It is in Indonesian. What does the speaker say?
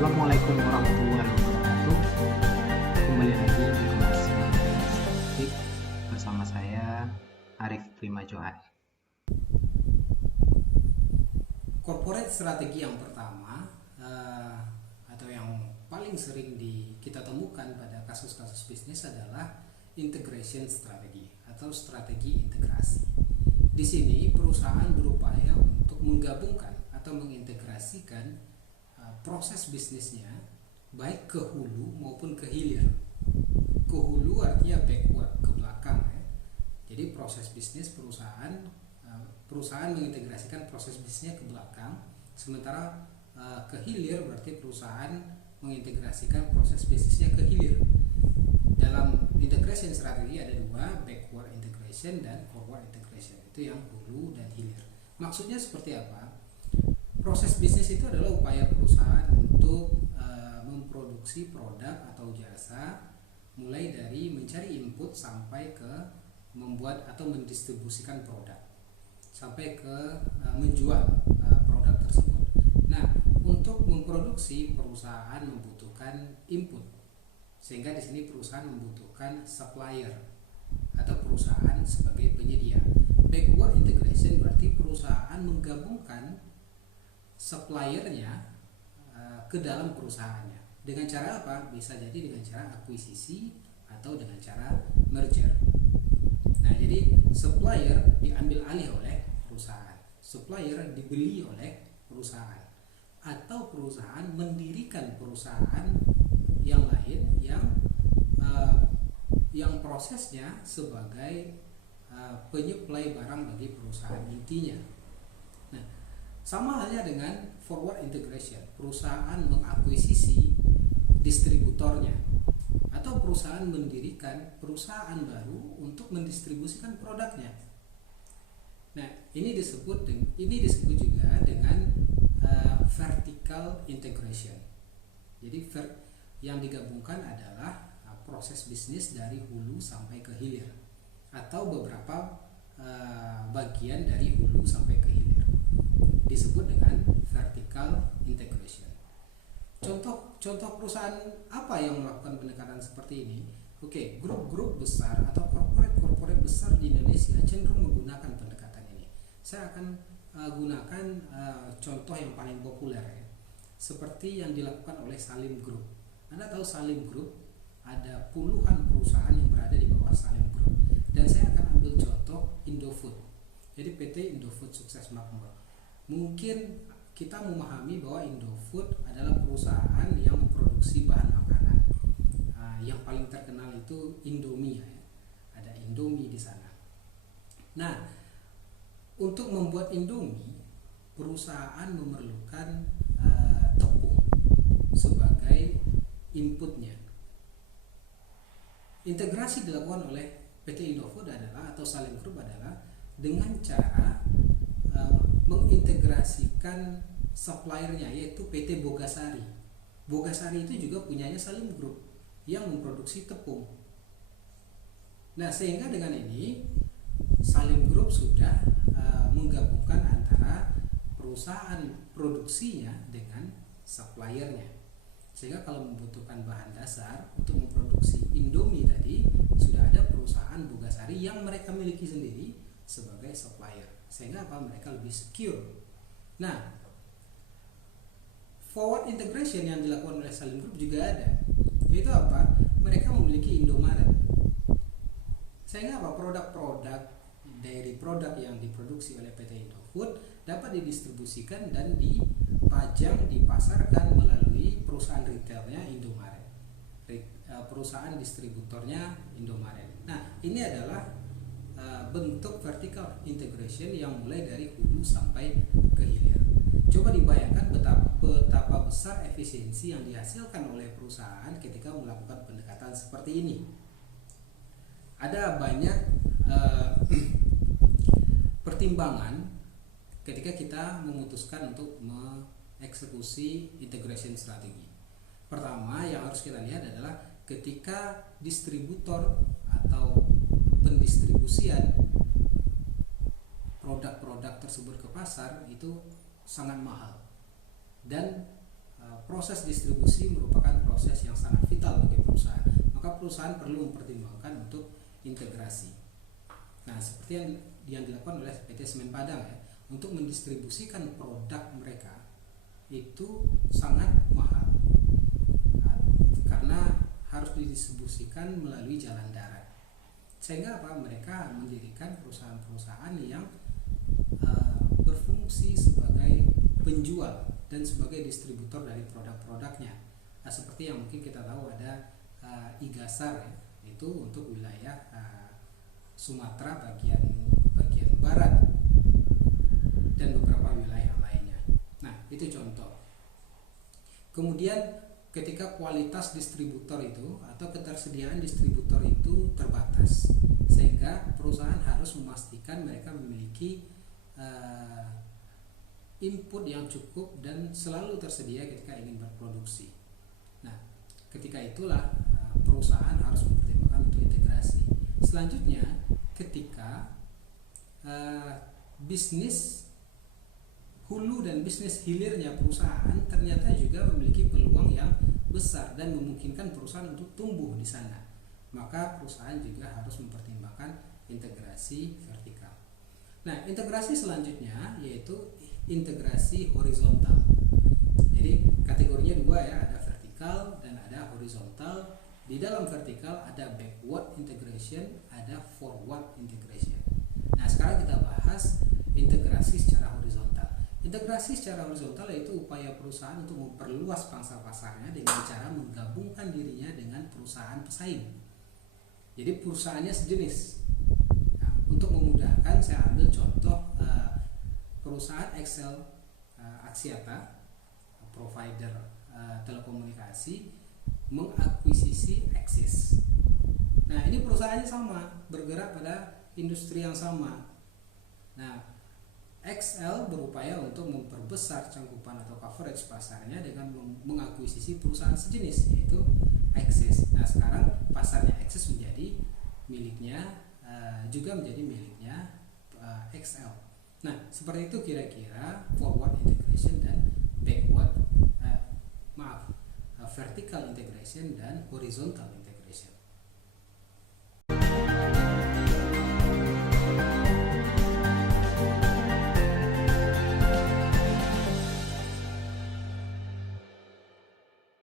Assalamualaikum warahmatullahi wabarakatuh. Kembali lagi di kelas Statistik bersama saya Arif Prima Johan. Corporate strategi yang pertama atau yang paling sering kita temukan pada kasus-kasus bisnis adalah integration strategi atau strategi integrasi. Di sini perusahaan berupaya untuk menggabungkan atau mengintegrasikan proses bisnisnya baik ke hulu maupun ke hilir. Ke hulu artinya backward, ke belakang ya. Jadi proses bisnis perusahaan mengintegrasikan proses bisnisnya ke belakang, sementara ke hilir berarti perusahaan mengintegrasikan proses bisnisnya ke hilir. Dalam integration strategi ada dua, backward integration dan forward integration. Itu yang hulu dan hilir. Maksudnya seperti apa? Proses bisnis itu adalah upaya perusahaan untuk memproduksi produk atau jasa, mulai dari mencari input sampai ke membuat atau mendistribusikan produk, sampai ke menjual produk tersebut. Nah, untuk memproduksi perusahaan membutuhkan input, sehingga di sini perusahaan membutuhkan supplier atau perusahaan sebagai penyedia. Backward integration berarti perusahaan menggabungkan suppliernya ke dalam perusahaannya. Dengan cara apa? Bisa jadi dengan cara akuisisi atau dengan cara merger. Nah, jadi supplier diambil alih oleh perusahaan, supplier dibeli oleh perusahaan, atau perusahaan mendirikan perusahaan yang lain yang prosesnya sebagai penyuplai barang bagi perusahaan intinya. Nah, sama halnya dengan forward integration, perusahaan mengakuisisi distributornya atau perusahaan mendirikan perusahaan baru untuk mendistribusikan produknya. Nah, ini disebut juga dengan vertical integration. Jadi yang digabungkan adalah proses bisnis dari hulu sampai ke hilir, atau beberapa bagian dari hulu sampai ke hilir, disebut dengan vertical integration. Contoh perusahaan apa yang melakukan pendekatan seperti ini? Oke, grup-grup besar atau corporate besar di Indonesia cenderung menggunakan pendekatan ini. Saya akan gunakan contoh yang paling populer ya, seperti yang dilakukan oleh Salim Group. Anda tahu Salim Group, ada puluhan perusahaan yang berada di bawah Salim Group, dan saya akan ambil contoh Indofood. Jadi PT Indofood Sukses Makmur. Mungkin kita memahami bahwa Indofood adalah perusahaan yang memproduksi bahan makanan. Yang paling terkenal itu Indomie ya. Ada Indomie di sana. Nah, untuk membuat Indomie, perusahaan memerlukan tepung sebagai inputnya. Integrasi dilakukan oleh PT Indofood atau Salim Group adalah dengan cara mengintegrasikan suppliernya, yaitu PT Bogasari. Bogasari itu juga punyanya Salim Group yang memproduksi tepung. Nah, sehingga dengan ini Salim Group sudah menggabungkan antara perusahaan produksinya dengan suppliernya, sehingga kalau membutuhkan bahan dasar untuk memproduksi Indomie tadi, sudah ada perusahaan Bogasari yang mereka miliki sendiri sebagai supplier, sehingga mereka lebih secure. Nah, forward integration yang dilakukan oleh Salim Group juga ada, yaitu apa? Mereka memiliki Indomaret, sehingga produk-produk dari produk yang diproduksi oleh PT Indofood dapat didistribusikan dan dipasarkan melalui perusahaan retailnya Indomaret, perusahaan distributornya Indomaret. Nah, ini adalah bentuk vertical integration yang mulai dari hulu sampai ke hilir. Coba dibayangkan betapa besar efisiensi yang dihasilkan oleh perusahaan ketika melakukan pendekatan seperti ini. Ada banyak pertimbangan ketika kita memutuskan untuk mengeksekusi integration strategi. Pertama yang harus kita lihat adalah ketika distributor atau pendistribusian produk-produk tersebut ke pasar itu sangat mahal, dan proses distribusi merupakan proses yang sangat vital bagi perusahaan. Maka perusahaan perlu mempertimbangkan untuk integrasi. Nah, seperti yang dilakukan oleh PT Semen Padang ya, untuk mendistribusikan produk mereka itu sangat mahal karena harus didistribusikan melalui jalan darat. Sehingga apa? Mereka mendirikan perusahaan-perusahaan yang berfungsi sebagai penjual dan sebagai distributor dari produk-produknya. Nah, seperti yang mungkin kita tahu ada Igasar ya, itu untuk wilayah Sumatera bagian barat dan beberapa wilayah lainnya. Nah, itu contoh. Kemudian ketika kualitas distributor itu atau ketersediaan distributor itu terbatas, sehingga perusahaan harus memastikan mereka memiliki input yang cukup dan selalu tersedia ketika ingin berproduksi. Nah, ketika itulah perusahaan harus mempertimbangkan untuk integrasi. Selanjutnya, ketika bisnis hulu dan bisnis hilirnya perusahaan ternyata juga memiliki peluang yang besar dan memungkinkan perusahaan untuk tumbuh di sana, maka perusahaan juga harus mempertimbangkan integrasi vertikal. Nah, integrasi selanjutnya yaitu integrasi horizontal. Jadi kategorinya dua ya, ada vertikal dan ada horizontal. Di dalam vertikal ada backward integration, ada forward integration. Nah, sekarang kita bahas integrasi secara horizontal. Integrasi secara horizontal yaitu upaya perusahaan untuk memperluas pangsa pasarnya dengan cara menggabungkan dirinya dengan perusahaan pesaing. Jadi perusahaannya sejenis. Nah, untuk memudahkan saya ambil contoh perusahaan Excel Axiata, provider telekomunikasi, mengakuisisi Axis. Nah, ini perusahaannya sama, bergerak pada industri yang sama. Nah, XL berupaya untuk memperbesar cangkupan atau coverage pasarnya dengan mengakuisisi perusahaan sejenis yaitu Axis. Nah, sekarang pasarnya Axis menjadi miliknya juga menjadi miliknya XL. Nah, seperti itu kira-kira forward integration dan backward vertical integration dan horizontal integration.